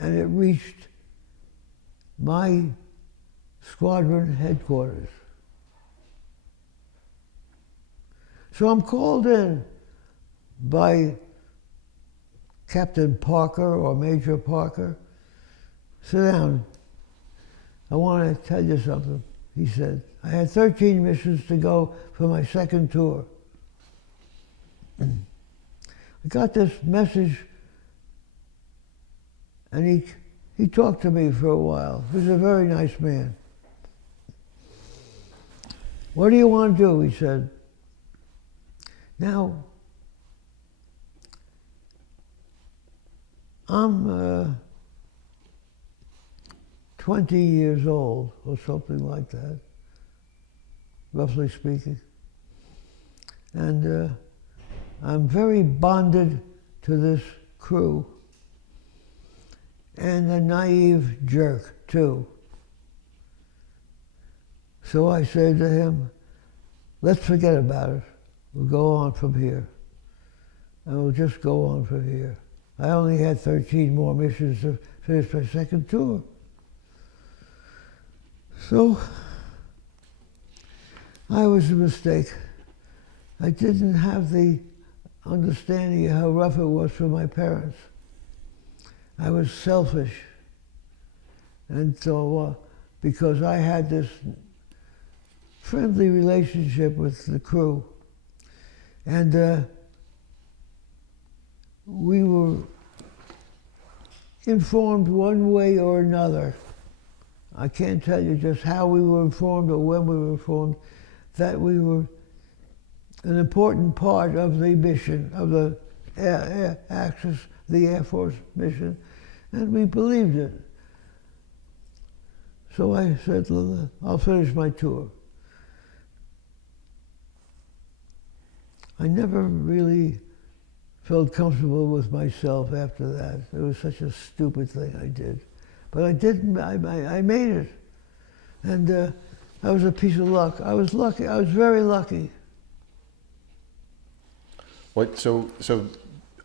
and it reached my squadron headquarters. So I'm called in by Captain Parker or Major Parker. Sit down. I want to tell you something, he said. I had 13 missions to go for my second tour. I got this message, and he talked to me for a while. He was a very nice man. What do you want to do? He said. Now, I'm 20 years old or something like that, roughly speaking. And I'm very bonded to this crew, and a naive jerk, too. So I said to him, let's forget about it. We'll go on from here. And we'll just go on from here. I only had 13 more missions to finish my second tour. So, I was a mistake. I didn't have the understanding of how rough it was for my parents. I was selfish. And so, because I had this friendly relationship with the crew, and we were informed one way or another. I can't tell you just how we were informed or when we were informed, that we were an important part of the mission, of the Axis, the Air Force mission, and we believed it. So I said, I'll finish my tour. I never really felt comfortable with myself after that. It was such a stupid thing I did. But I did, I made it. And that was a piece of luck. I was lucky, I was very lucky. What, so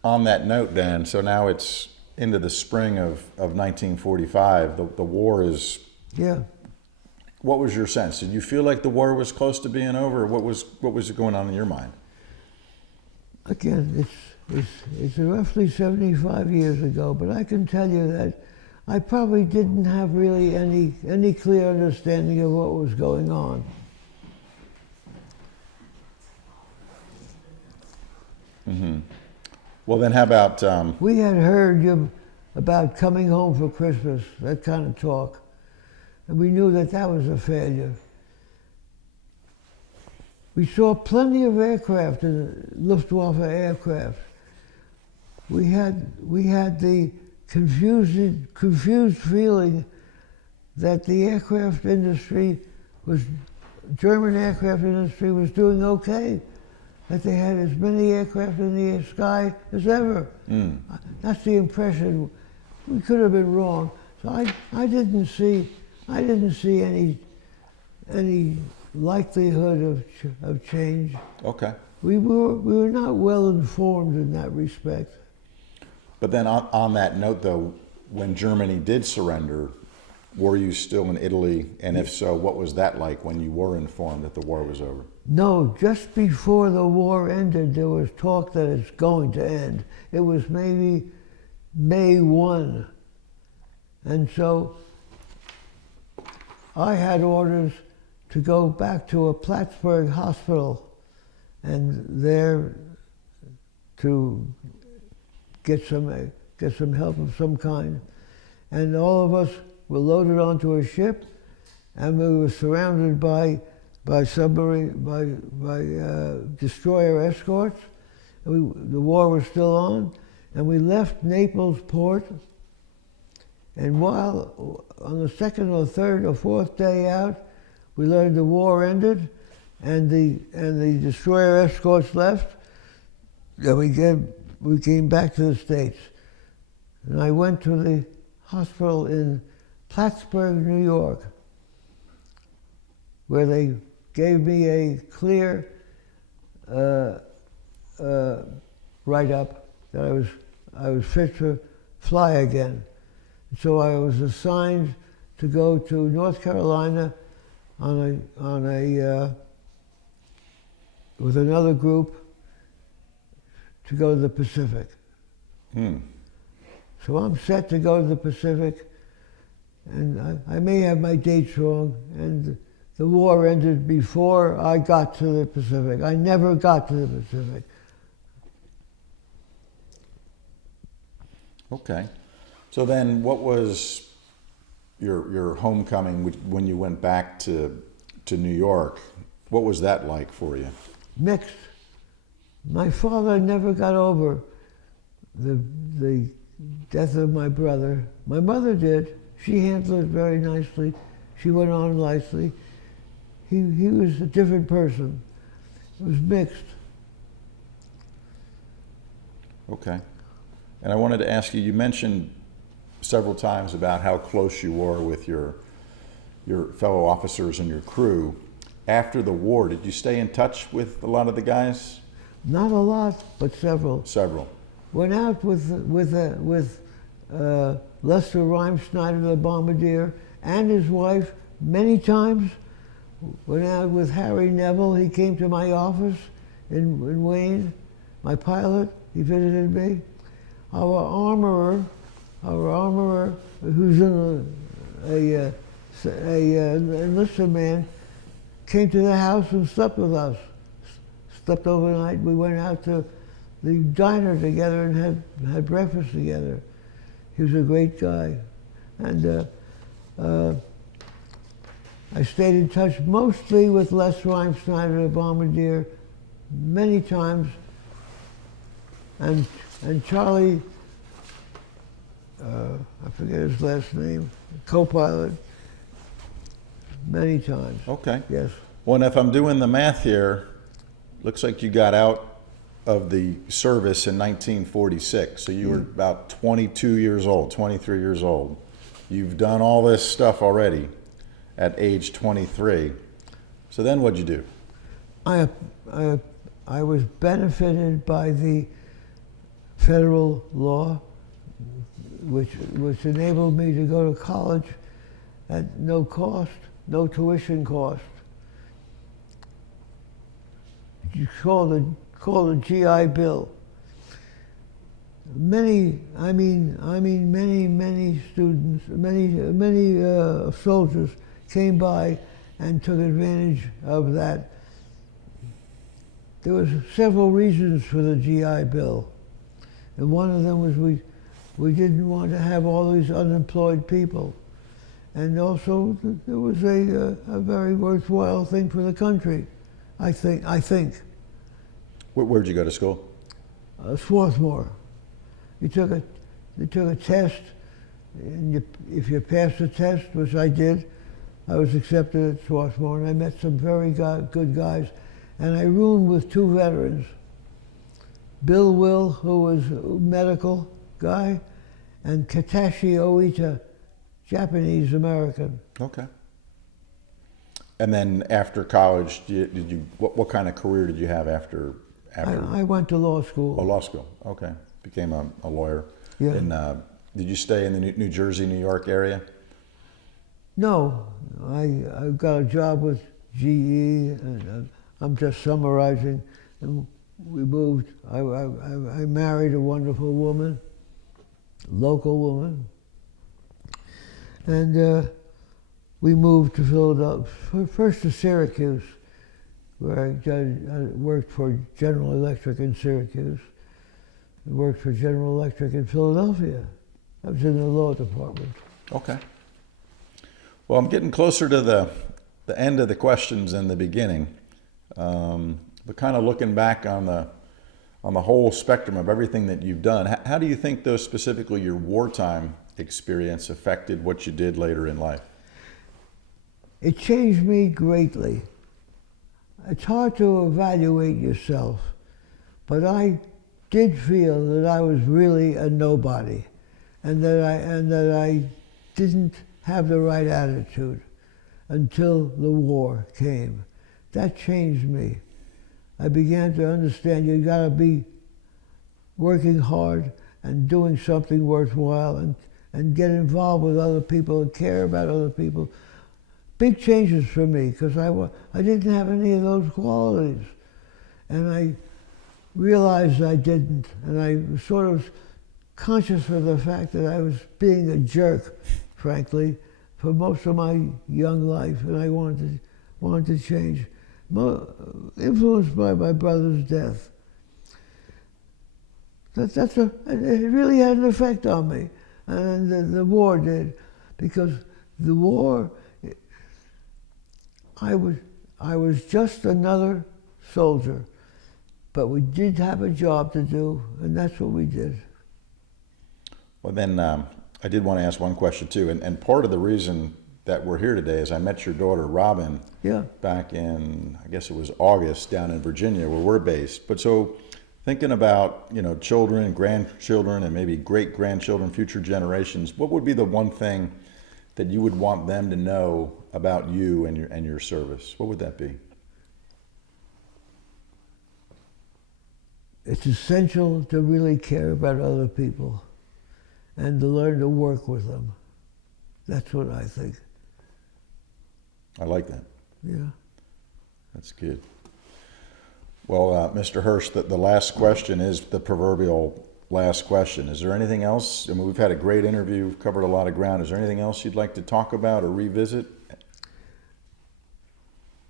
on that note, Dan, so now it's into the spring of 1945. The war is. Yeah. What was your sense? Did you feel like the war was close to being over? Or what was going on in your mind? Again, it's roughly 75 years ago, but I can tell you that I probably didn't have really any clear understanding of what was going on. Mm-hmm. Well, then how about... We had heard about coming home for Christmas, that kind of talk. And we knew that that was a failure. We saw plenty of aircraft, Luftwaffe aircraft. We had the confused feeling that the aircraft industry German aircraft industry was doing okay, that they had as many aircraft in the sky as ever. Mm. That's the impression. We could have been wrong. So I didn't see any likelihood of change. Okay. We were not well informed in that respect. But then on that note, though, when Germany did surrender, were you still in Italy? And if so, what was that like when you were informed that the war was over? No, just before the war ended, there was talk that it's going to end. It was maybe May 1. And so I had orders to go back to a Plattsburgh hospital and there to get some help of some kind. And all of us were loaded onto a ship, and we were surrounded by destroyer escorts. And the war was still on, and we left Naples port. And while on the second or third or fourth day out, we learned the war ended, and the destroyer escorts left. And we came back to the States. And I went to the hospital in Plattsburgh, New York, where they gave me a clear write-up that I was fit to fly again. So I was assigned to go to North Carolina with another group to go to the Pacific. Hmm. So I'm set to go to the Pacific, and I may have my dates wrong, and the war ended before I got to the Pacific. I never got to the Pacific. Okay. So then what was your homecoming when you went back to New York? What was that like for you? Mixed. My father never got over the death of my brother. My mother did. She handled it very nicely. She went on nicely. He was a different person. It was mixed. Okay. And I wanted to ask you, you mentioned several times about how close you were with your fellow officers and your crew. After the war, did you stay in touch with a lot of the guys? Not a lot, but several. Several. Went out with Lester Reimsnyder, the bombardier, and his wife many times. Went out with Harry Neville. He came to my office in Wayne. My pilot, he visited me. Our armorer, who's an enlisted man, came to the house and slept with us. Slept overnight. We went out to the diner together and had breakfast together. He was a great guy. And I stayed in touch mostly with Les Reimsnyder, the bombardier, many times. And Charlie, I forget his last name, co-pilot, many times. Okay. Yes. Well, and if I'm doing the math here, looks like you got out of the service in 1946. So you were about 22 years old, 23 years old. You've done all this stuff already at age 23. So then what'd you do? I was benefited by the federal law, which enabled me to go to college at no cost, no tuition cost. You call the GI Bill. Many students, many soldiers came by and took advantage of that. There was several reasons for the GI Bill, and one of them was we didn't want to have all these unemployed people, and also it was a very worthwhile thing for the country. I think. Where'd you go to school? Swarthmore. They took a test, and if you passed the test, which I did, I was accepted at Swarthmore, and I met some very good guys, and I roomed with two veterans. Bill Will, who was a medical guy, and Katashi Oita, Japanese American. Okay. And then after college, what kind of career did you have after? I went to law school. Oh, law school. Okay. Became a lawyer. Yeah. And did you stay in the New Jersey, New York area? No, I got a job with GE, and I'm just summarizing. And we moved. I married a wonderful woman, local woman, and we moved to Philadelphia, first to Syracuse, where I worked for General Electric in Syracuse. I worked for General Electric in Philadelphia. I was in the law department. Okay. Well, I'm getting closer to the end of the questions in the beginning, but kind of looking back on the whole spectrum of everything that you've done. How do you think, though, specifically your wartime experience affected what you did later in life? It changed me greatly. It's hard to evaluate yourself, but I did feel that I was really a nobody, and that I didn't have the right attitude until the war came. That changed me. I began to understand you gotta be working hard and doing something worthwhile and get involved with other people and care about other people. Big changes for me, because I didn't have any of those qualities. And I realized I didn't, and I was sort of conscious of the fact that I was being a jerk, frankly, for most of my young life, and I wanted to change. Influenced by my brother's death. It really had an effect on me, and the war did, because the war, I was just another soldier, but we did have a job to do, and that's what we did. Well, then I did want to ask one question too, and part of the reason that we're here today is I met your daughter Robin back in, I guess it was August, down in Virginia where we're based. But so thinking about, children, grandchildren, and maybe great-grandchildren, future generations, what would be the one thing that you would want them to know about you and your service? What would that be? It's essential to really care about other people and to learn to work with them. That's what I think. I like that. Yeah. That's good. Well, Mr. Hirsch, the last question is the proverbial last question. Is there anything else? I mean, we've had a great interview, we've covered a lot of ground. Is there anything else you'd like to talk about or revisit?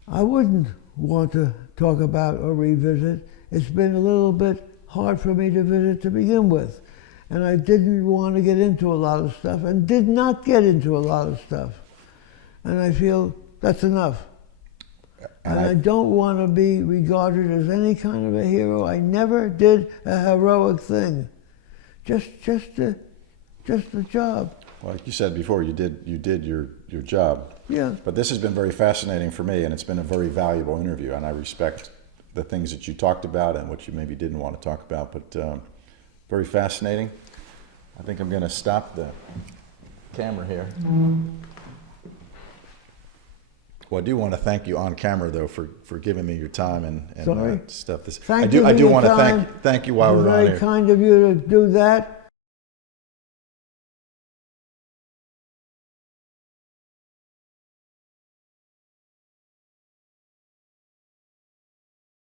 I wouldn't want to talk about or revisit. It's been a little bit hard for me to visit to begin with. And I didn't want to get into a lot of stuff, and did not get into a lot of stuff. And I feel that's enough. And I don't want to be regarded as any kind of a hero. I never did a heroic thing. Just a job. Well, like you said before, you did your job. Yeah. But this has been very fascinating for me, and it's been a very valuable interview, and I respect the things that you talked about and what you maybe didn't want to talk about, but very fascinating. I think I'm going to stop the camera here. Well, I do want to thank you on camera, though, for giving me your time and Sorry? stuff. Thank you for I do your want to time. thank you while It was we're on very here. kind of you to do that.